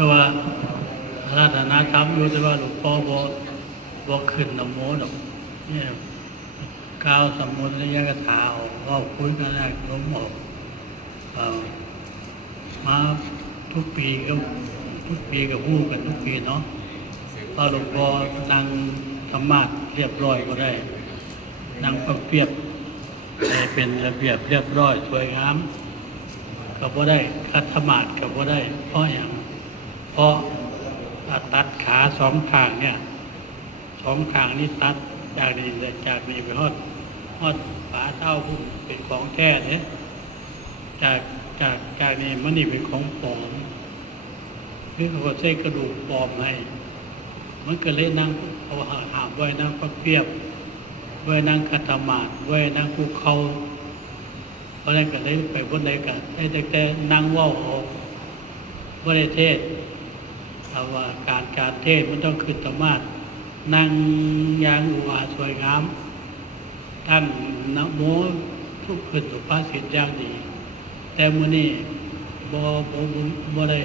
แต่ว่าราธนาธรรมอยู่แต่ว่าหลวงพ่อบ่ขึ้นนโมดอกเนี่ยกล่าวสมมุติยกถาออกว่าคุยกันแรกล้มออกมาทุกปีก็พูดกันทุกปีเนาะพอหลวงพ่อนั่งธรรมะเรียบร้อยก็ได้นั่งประเพียบเป็นระเบียบเรียบร้อยสวยงามก็บ่ได้คัดธรรมะก็บ่ได้เพราะอย่างเพราะตัดขาสองข้างเนี่ยสองข้างนี้ตัดจากนี้ไปฮอดฝ่าเท้าพุ่งเป็นของแท้เนี่ยจากนี้มันนี่เป็นของปลอมคือเขาใช้กระดูกปลอมให้มันก็เลยนั่งเอาหามไว้นั่งประเพียบไว้นั่งคัตธมาศไว้นั่งภูเขาเพราะนั้นก็เลยไปบนใดกันให้แต่นั่งว่าวเอาบ่ได้เทศแต่ว่าการเทศมันต้องขึ้นธรรมะนั่งยางอุบาสวยงามตั้งนะโมทุกขึ้นสุภาษิตอย่างดีแต่มื้อนี้บ่ได้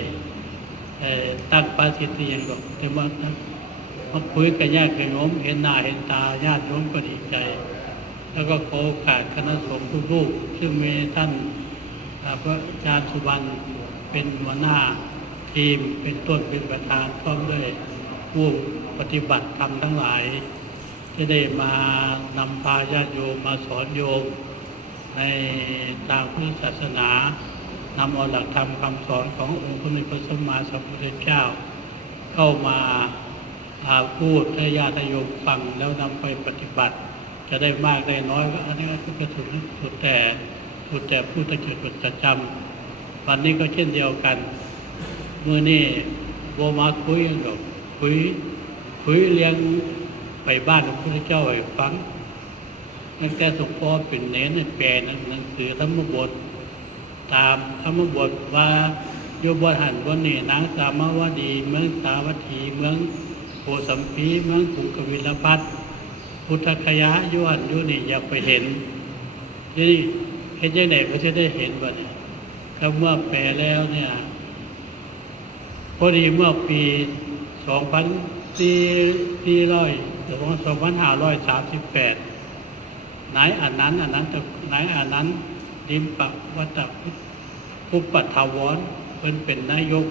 ตั้งภาษิตอย่างหรอกแต่ว่ามาคุยกับญาติโยมเห็นหน้าเห็นตาญาติโยมก็ดีใจ แล้วก็ขอโอกาสคณะสงฆ์ทุกรูปซึ่งมีท่านพระอาจารย์สุวรรณเป็นหัวหน้าทีมเป็นต้นเป็นประธานพร้อมด้วยผู้ปฏิบัติธรรมทั้งหลายที่ได้มานำพาญาติโยมมาสอนโยมในทางพุทธศาสนานำเอาหลักธรรมคำสอนขององค์พระนิพพานสัมมาสัมพุทธเจ้าเข้ามาพูดให้ญาติโยมฟังแล้วนำไปปฏิบัติจะได้มากได้น้อยก็อันนี้ก็จะสุดแต่ผู้ตั้งใจจดจำวันนี้ก็เช่นเดียวกันมื้อนี้บ่มาคุยกันหรอกคุยเลี้ยงไปบ้านของพระพุทธเจ้าให้ฟังตั้งแต่หลวงพ่อเป็นเน้นแปลหนังสือธรรมบทตามธรรมบทว่าโยบหันวันนี้นางสามาวดีเมืองสาวัตถีเมืองโพสัมพีเมืองกรุงกบิลพัสดุพุทธคยะยุหันยุนี่อยากไปเห็นนี่เห็นยังไงก็จะได้เห็นบ่เนี่ยถ้าเมื่อแปลแล้วเนี่ยพอดีเมื่อปี2538นายอันนั้นดิมปะวัตพุปัทาวรเป็นนายก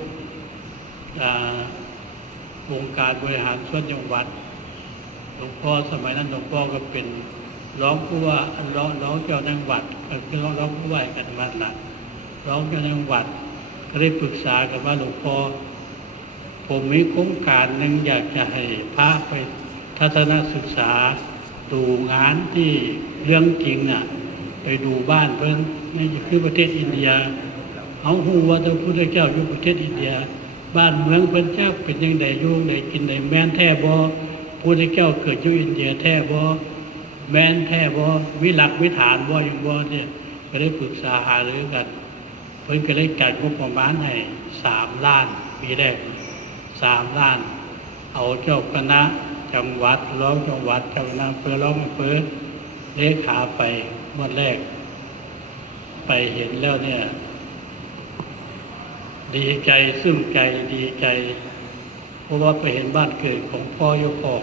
องค์การบริหารส่วนจังหวัดหลวงพ่อสมัยนั้นหลวงพ่อก็เป็นร้องผู้ว่าร้องเจ้าจังหวัดก็คือร้องผู้ว่ากันมาละร้องเจ้าจังหวัดก็ได้ปรึกษากันว่าหลวงพ่อผมมีโครงการหนึ่งอยากจะให้พระไปทัศนศึกษาดูงานที่เรื่องจริงไปดูบ้านเพิ่นนี่คือประเทศอินเดียเอาฮู้ว่าพระพุทธเจ้าอยู่ประเทศอินเดียบ้านเมืองเพิ่นเจ้าเป็นจังไดอยู่ได้กินได้แม่นแท้บ่พระพุทธเจ้าเกิดอยู่อินเดียแท้บ่แม่นแท้บ่มีหลักวิฐานบ่อย่างบ่เนี่ยก็ได้ปรึกษาหารือกันเพิ่นก็เลยจัดงบประมาณให้3 ล้านปีแรก3 ล้านเอาเจ้าคณะจังหวัดร้องจังหวัดเจ้าคณะอำเภอร้องอำเภอเลขาไปวันแรกไปเห็นแล้วเนี่ยดีใจซึ้งใจดีใจเพราะว่าไปเห็นบ้านเกิดของพ่อยกของ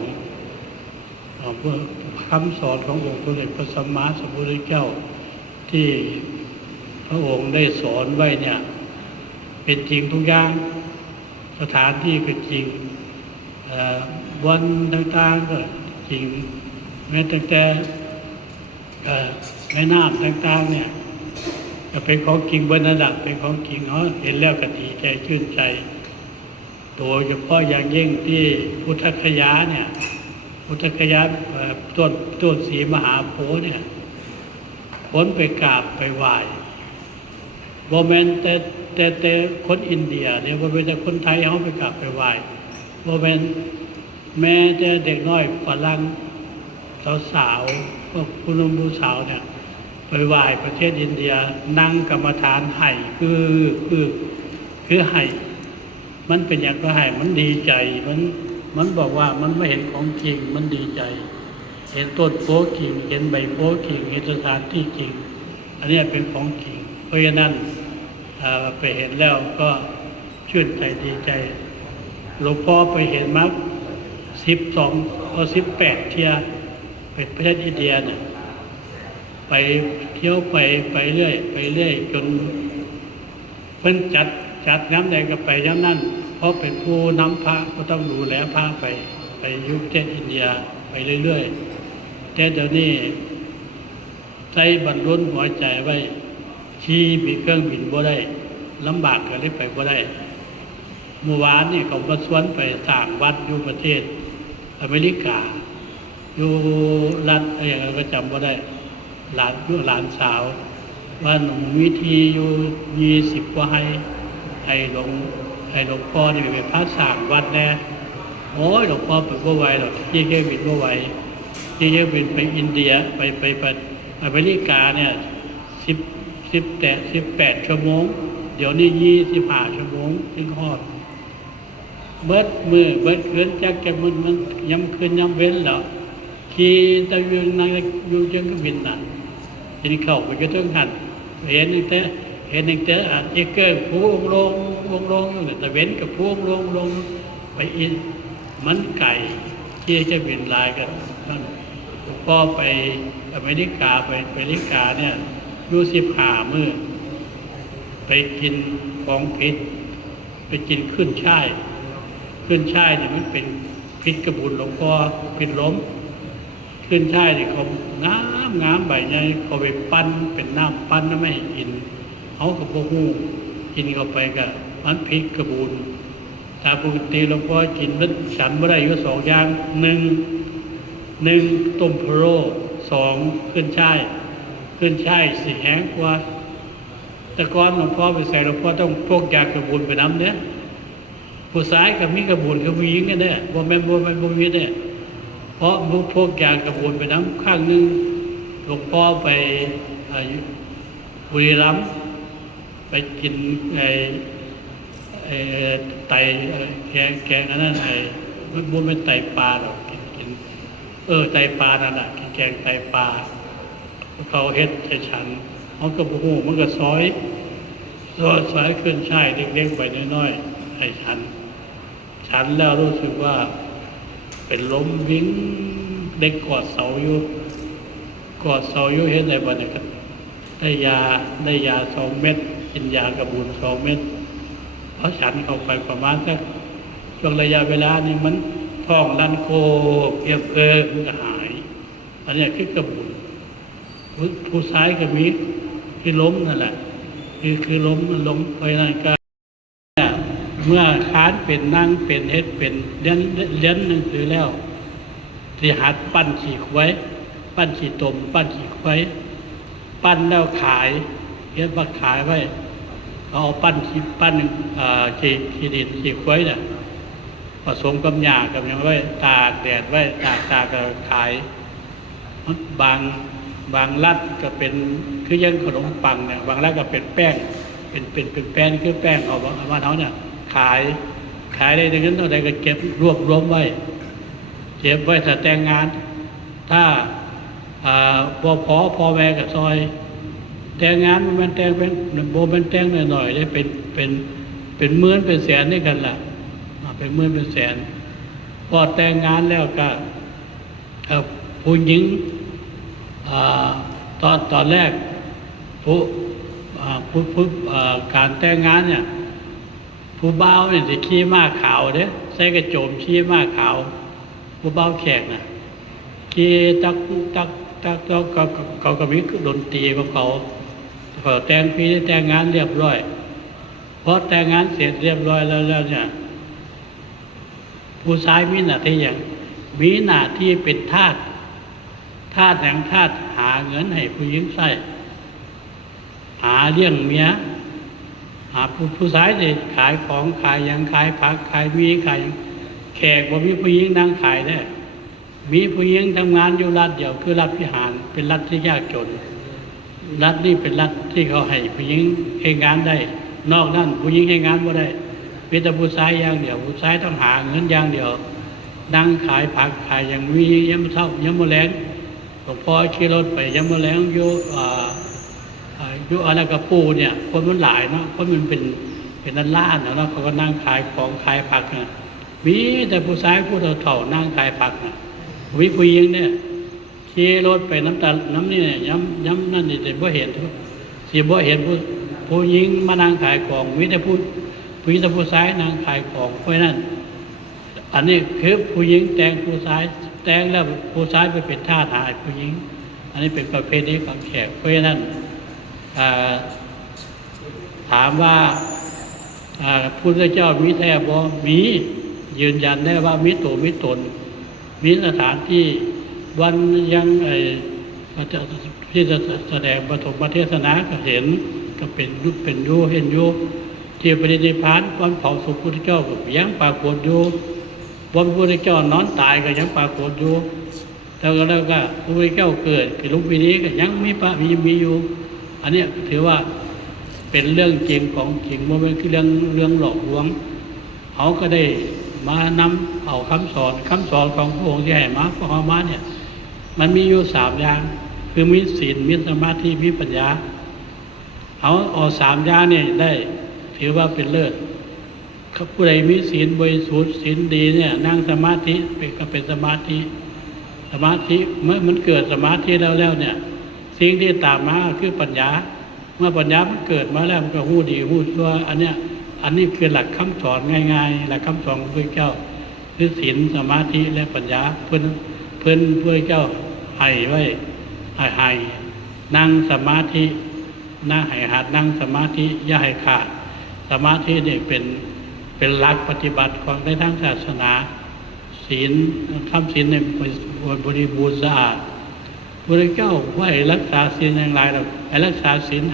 คำสอนขององค์พระเดชพระสัมมาสัมพุทธเจ้าที่พระองค์ได้สอนไว้เนี่ยเป็นจริงทุกอย่างสถานที่เป็นจริงวันต่างๆก็จริงแม้แต่แม่น้ำต่างๆเนี่ยจะเป็นของจริงบนระดับเป็นของจริงเห็นแล้วก็ดีใจชื่นใจโดยเฉพาะอย่างยิ่งที่พุทธคยาเนี่ยพุทธคยาต้นศรีมหาโพธิ์เนี่ยคนไปกราบไปไหว้บ่แม่นแต่คนอินเดียเนี่ยบ่เป็นแต่คนไทยเขาไปกราบไปไหว้บ่แม่นแม้แต่เด็กน้อยฝรั่งสาวพวกผู้หนุ่มผู้สาวเนี่ยไปไหว้ประเทศอินเดียนั่งกรรมฐานไห้คือไห้มันเป็นอย่างไรไห้มันดีใจมันบอกว่ามันไม่เห็นของจริงมันดีใจเห็นต้นโพจริงเห็นใบโพจริงเห็นสถานที่จริงอันนี้เป็นของจริงเพราะฉะนั้นไปเห็นแล้วก็ ชื่นใจดีใจหลวงพ่อไปเห็นมา18เที่ยไปประเทศอินเดียเนี่ยไปเที่ยวไปเรื่อยจนเพิ่นจัดน้ำใดก็ไปย้ำนั่นเพราะเป็นผู้นำพระก็ต้องดูแลพระไปยุคประเทศอินเดียไปเรื่อยๆแต่เดี๋ยวนี้ใจบรรลุหัวใจไว้ขี่มีเครื่องบินบ่ได้ลำบากก็เลยไปบ่ได้เมื่อวานนี่เขามาชวนไปสร้างวัดอยู่ประเทศอเมริกาอยู่รัฐอะไรอย่างก็จำบ่ได้หลานสาวว่าหนุ่มวิธีอยู่20กว่าให้หลวงพ่อนี่เป็นพระสร้างวัดแน่โอ้ยหลวงพ่อไปบ่ไหวหรอกขี่เครื่องบินบ่ไหวขี่เครื่องบินไปอินเดียไปอเมริกาเนี่ย18ชั่วโมงเดี๋ยวนี้25ชั่วโมงถึงฮอดเบิดคืนจักจะมันย้ำคืนย้ำเว้นแล้วขี่ตะเวียงนั่งอยู่จังก็บินน่ะทีนี้เข้าไปก็ต้องหันเห็นตั้งแต่เอกเกอร์ผู้องลงตะเว้นกับผู้องลงไปอินมันไก่ขี่จะบินลายกันก็ไปอเมริกาไปอเมริกาเนี่ยอยู่15มื้อไปกินของผิดไปกินขึ้นช่ายเนี่ยมันเป็นพิษกระบุนหลวงพ่อพิษล้มขึ้นช่ายเนี่ยเขางามใบใหญ่เขาไปปั้นเป็นน้ำปั้นแล้วไม่กินเขากับพวกหูกินเข้าไปก็มันพิษกระบุนตาปกติหลวงพ่อกินมันฉันไม่ได้อยู่2อย่างหนึ่งต้มพะโล้2ขึ้นช่ายสิแห้งกว่าแต่ก่อนหลวงพ่อไปใส่หลวงพ่อต้องพกยากระบุนไปน้ำเนี่ยผู้ชายกับมีกระบุนกับผู้หญิงกันเนี่ยบ่มีเนี่ยเพราะพวกยากระบุนไปน้ำข้างนึงหลวงพ่อไปบุรีรัมย์ไปกินไตแกงอันนั้นมันบ่เป็นไตปลาหรอกกินไตปลานั่นแหละแกงไตปลาเขาเฮ็ดให้ฉันเขาก็บ่ฮู้มันก็ซอยขึ้นช่ายเล็กๆไปน้อยๆให้ฉันแล้วรู้สึกว่าเป็นล้มวิ่งเด็กกอดเสาอยู่เฮ็ดได้บ่เนี่ยครับได้ยา2 เม็ดกินยากระบุน2 เม็ดเพราะฉันเข้าไปประมาณสักช่วงระยะเวลานี้มันท้องลั่นโคเพียบมันก็หายอันนี้คือกระบุนผู้ชายก็มีที่ล้มนั่นแหละคือล้มไปนั่นก็เมื่อค้านเป็นนั่งเป็นเฮ็ดเป็นเลี้ยนหนังสือแล้วที่หัดปั้นขี้ไว้ปั้นขี้ตมปั้นขี้ไว้ปั้นแล้วขายเฮ็ดว่าขายไว้เอาปั้นขี้ดินขี้ไว้น่ะผสมกับหญ้ากับหยังไว้ตากแดดไว้ตากก็ขายบางรัดก็เป็นคือยังขนมปังเนี่ยบางรัดก็เป็นแป้งเป็นแป้งคือแป้งเอามาเท่าเนี่ยขายได้ดังนั้นเท่าใดก็เก็บรวบรวมไว้เก็บไว้ถ้าแต่งงานถ้าพ่อแม่กับซอยแต่งงานมันแต่งเป็นโบมันแต่งหน่อยๆได้เป็นหมื่นเป็นแสนด้วยกันล่ะเป็นหมื่นเป็นแสนพอแต่งงานแล้วก็ผู้หญิงตอนแรกผู้การแต่งงานเนี่ยผู้บ่าวเนี่ยจะขี้ม้าขาวเด้ใส่กระโจมขี้ม้าขาวผู้บ่าวแขกน่ะขี้ตักเขาก็มีดนตรีของเขาแต่งปีแต่งงานเรียบร้อยพอแต่งงานเสร็จเรียบร้อยแล้วเนี่ยผู้ชายมีหน้าที่อย่างมีหน้าที่เป็นทาสหาเงินให้ผู้หญิงใช้หาเลี้ยงเมียหาผู้ชายที่ขายของขายยังขายผักขายมีขายแขกว่ามีผู้หญิงนั่งขายได้มีผู้หญิงทำงานอยู่รัฐเดียวคือรัฐพิหารเป็นรัฐที่ยากจนรัฐนี่เป็นรัฐที่เขาให้ผู้หญิงให้งานได้นอกนั้นผู้หญิงให้งานไม่ได้เป็นแต่ผู้ชายอย่างเดียวผู้ชายต้องหาเงินอย่างเดียวนั่งขายผักขายอย่างมียามเช้ายามมื้อแลงหลวงพ่อขี่รถไปยามมื้อแลงอยู่อะไรกับปูเนี่ยคนมันหลายเนาะเพราะมันเป็น เป็นนั่นล้านเนาะเขาก็นั่งขายของขายผักนะมีแต่ผู้ชายผู้เฒ่านั่งขายผักนะวิผู้หญิงเนี่ยขี่รถไปน้ำตาน้ำนี่เนี่ยย้ำนั่นนี่จะบ่เห็นสิบ่เห็นผู้หญิงมานั่งขายของมีแต่ผู้หญิงแต่ผู้ชายนั่งขายของเพราะนั้นอันนี้คือผู้หญิงแต่งผู้ชายแต่งแล้วผู้ชายไปเป็นทาสหาผู้หญิงอันนี้เป็นประเพณีของแขกเพราะฉะนั้นถามว่าพระพุทธเจ้ามีแท้บ่มียืนยันได้ว่ามีตัวมีตนมีสถานที่วันยังที่จะแสดงปฐมเทศนาก็เห็นก็เป็นรูปเป็นยูเห็นยูที่ปฏินิพพานวันเผาศพพระพุทธเจ้าก็ยังปรากฏอยู่วันพระพุทธเจ้านอนตายก็ยังปรากฏอยู่แล้วก็พระพุทธเจ้าเกิดลุกปีนี้ก็ยังมีอยู่อันนี้ถือว่าเป็นเรื่องจริงของจริงว่าเป็นคือเรื่องหลอกลวงเขาก็ได้มานำเอาคำสอนของพระองค์ที่ให้มาพระองค์มาเนี่ยมันมีอยู่3อย่างคือมีศีลมีสมาธิมีปัญญาเอา3อย่างเนี่ยได้ถือว่าเป็นเลิศผู้ใดมีศีลบริสุทธิ์ศีลดีเนี่ยนั่งสมาธิก็เป็นสมาธิเมื่อมันเกิดสมาธิแล้วเนี่ยสิ่งที่ตามมาคือปัญญาเมื่อปัญญามันเกิดมาแล้วมันก็หู้ดีหู้ชั่วอันนี้คือหลักคำสอนง่ายๆหลักคำสอนของพระเจ้าคือศีลสมาธิและปัญญาเพื่อนพระเจ้าให้ไว้ให้นั่งสมาธินั่งให้หัดนั่งสมาธิอย่าให้ขาดสมาธินี่เป็นหลักปฏิบัติของในทางศาสนาศีลทำศีลในบริบูรณ์สะอาดพระเจ้าไว้รักษาศีลอย่างไรเราให้รักษาศีล5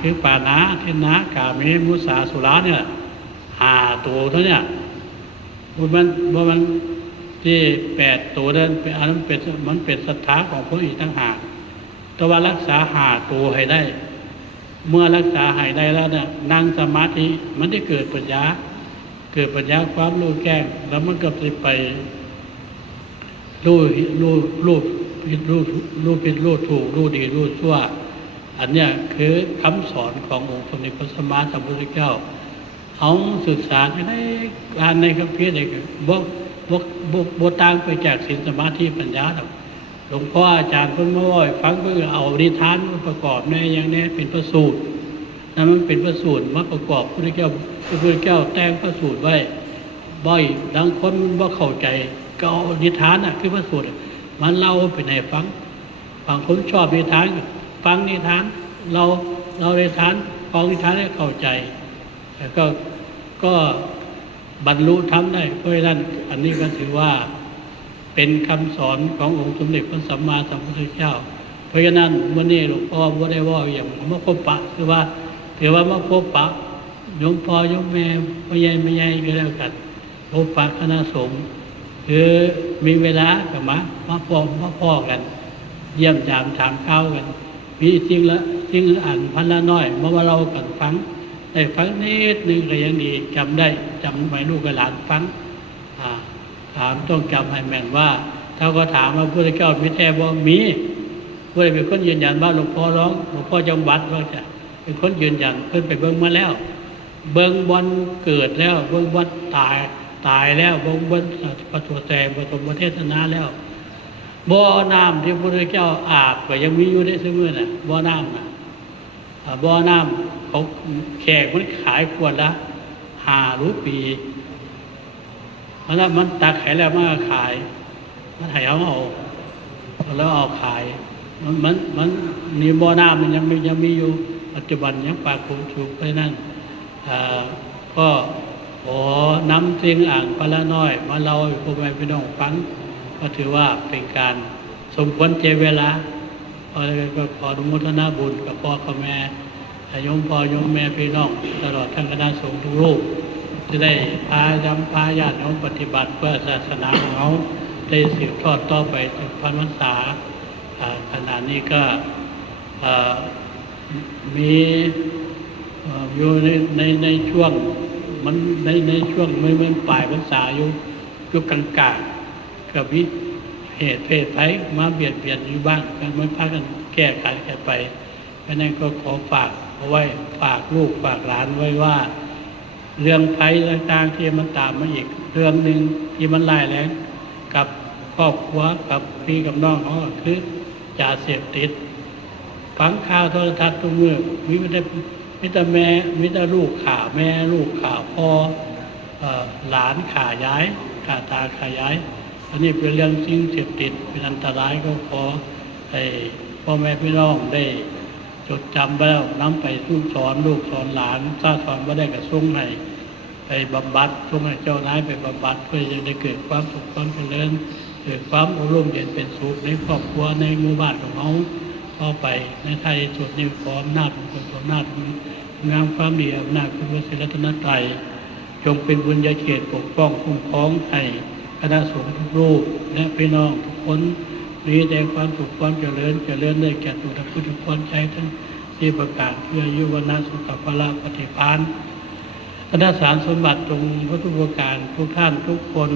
คือปานะทินะกาเมมุสาสุราเนี่ย5ตัวเท่านี้มันที่8ตัวนั้นเป็นอันนั้นมันเป็นศรัทธาของพระอีกทั้งหากแต่ว่ารักษา5ตัวให้ได้เมื่อรักษาให้ได้แล้วเนี่ยนั่งสมาธิมันได้เกิดปัญญาความรู้แจ้งแล้วมันก็จะไปรู้ผิดรู้ถูกรู้ดีรู้ชั่วอันเนี้ยคือคำสอนขององค์สมเด็จพระสัมมาสัมพุทธเจ้าเขาศึกษาในการในคัมภีร์เนี่ยบ่ต่างไปจากศีลสมาธิปัญญาหลวงพ่ออาจารย์เพิ่นมาว่าฟังเพิ่นเอานิทานมาประกอบในอย่างนี้เป็นพระสูตรนั่นมันเป็นพระสูตรมาประกอบพระพุทธเจ้าแต่งพระสูตรไว้บ่อยดังคนบ่เข้าใจก็เอานิทานคือพระสูตรมันเล่าไปในฟังคนชอบนิทานฟังนิทานเรานิทานฟังนิทานให้เข้าใจแล้วก็บรรลุธรรมได้เพราะฉะนั้นอันนี้ก็ถือว่าเป็นคำสอนขององค์สมเด็จพระสัมมาสัมพุทธเจ้าเพราะฉะนั้นวันนี้หลวงพ่อบ่ได้ว่าอย่างมาพบปะคือว่าถือว่ามาพบปะโยมพ่อโยมแม่พ่อใหญ่แม่ใหญ่ก็แล้วกันพบปะคณะสงฆ์คือมีเวลาก็มาพ่อกันเยี่ยมยามถามข้าวกันมีจริงอ่านพันละน้อยมาว่าเรากันฟังได้ฟังนิดนึงก็ยังดีจำไว้ลูกกับหลานฟังถามต้องจำให้แม่นว่าถ้าก็ถามว่าพระพุทธเจ้ามีแท้บ่มีผู้ใดเป็นคนยืนยันว่าหลวงพ่อจังหวัดว่าจะเป็นคนยืนยันเพิ่นไปเบิ่งมาแล้วเบิ่งบอนเกิดแล้วเบิ่งบอนตายแล้วเบิ่งบอนปฐมเทศนาแล้วบ่อน้ำที่พระพุทธเจ้าอาบก็ยังมีอยู่ได้ซึ่งมื้อน่ะบ่อน้ำบ่อน้ำเขาแขกมันขายขวดละ5 รูปีเพราะนั้นมันตักให้แล้วมันก็ขายมันให้เอาแล้วเอาขายมันนี่บ่อน้ำมันยังมีอยู่ปัจจุบันยังปรากฏอยู่เพราะนั้นก็ขอนำสิ่งอ่างพละน้อยมาเล่าให้พ่อแม่พี่น้องฟังก็ถือว่าเป็นการสมควรเจเวลาก็ขออนุโมทนาบุญกับพ่อกับแม่โยมพ่อโยมแม่พี่น้องตลอดทั้งคณะสงฆ์ทุกรูปจะได้พาญาติโยมปฏิบัติเพื่อศาสนาของเขาได้สืบทอดต่อไปถึงพันพรรษาขณะนี้ก็มีอยู่ในช่วงมันในช่วงมันปลายพรรษาอยู่กลางๆกับวิเหตุเพศภัยมาเบียดอยู่บ้างกันไม่พากันแก้ไขกันไปเพราะนั้นก็ขอฝาก เอาไว้ฝากลูกฝากหลานไว้ว่า เรื่องภัยต่างๆที่มันตามมาอีกเรื่องหนึ่งที่มันร้ายแรงกับครอบครัวกับพี่กับน้องเขาก็คือยาเสพติดฟังข่าวโทรทัศน์ทุกเมื่อมิตรแม่มิตรลูกข่าแม่ลูกข่าพ่อหลานข่ายายข่าตาข่ายายอันนี้เป็นเรื่องสิ่งเสพติดเป็นอันตรายก็ขอให้พ่อแม่พี่น้องได้จดจำไว้แล้วนำไปสอนลูกสอนหลานถ้าสอนไม่ได้ก็ส่งให้ไปบำบัดส่งให้เจ้านายไปบำบัดเพื่อจะได้เกิดความสุขความเจริญเกิดความอบรมเย็นเป็นสุขในครอบครัวในหมู่บ้านของเขาต่อไปในไทยสุดนี้ขออำนาจของอำนาจงามความดีอำนาจคุณพระศรีรัตนตรัยจงเป็นบุญญาเขตปกป้องคุ้มครองให้คณะสงฆ์ทุกรูปและพี่น้องทุกคนมีแต่ความสุขความเจริญได้แก่ตัวทุกคนใช้ทั้งที่ประกาศเพื่อยุวนาสุขภาระปฏิภาณคณะสารสมบัติตรงพระทุกประการทุกท่านทุกคน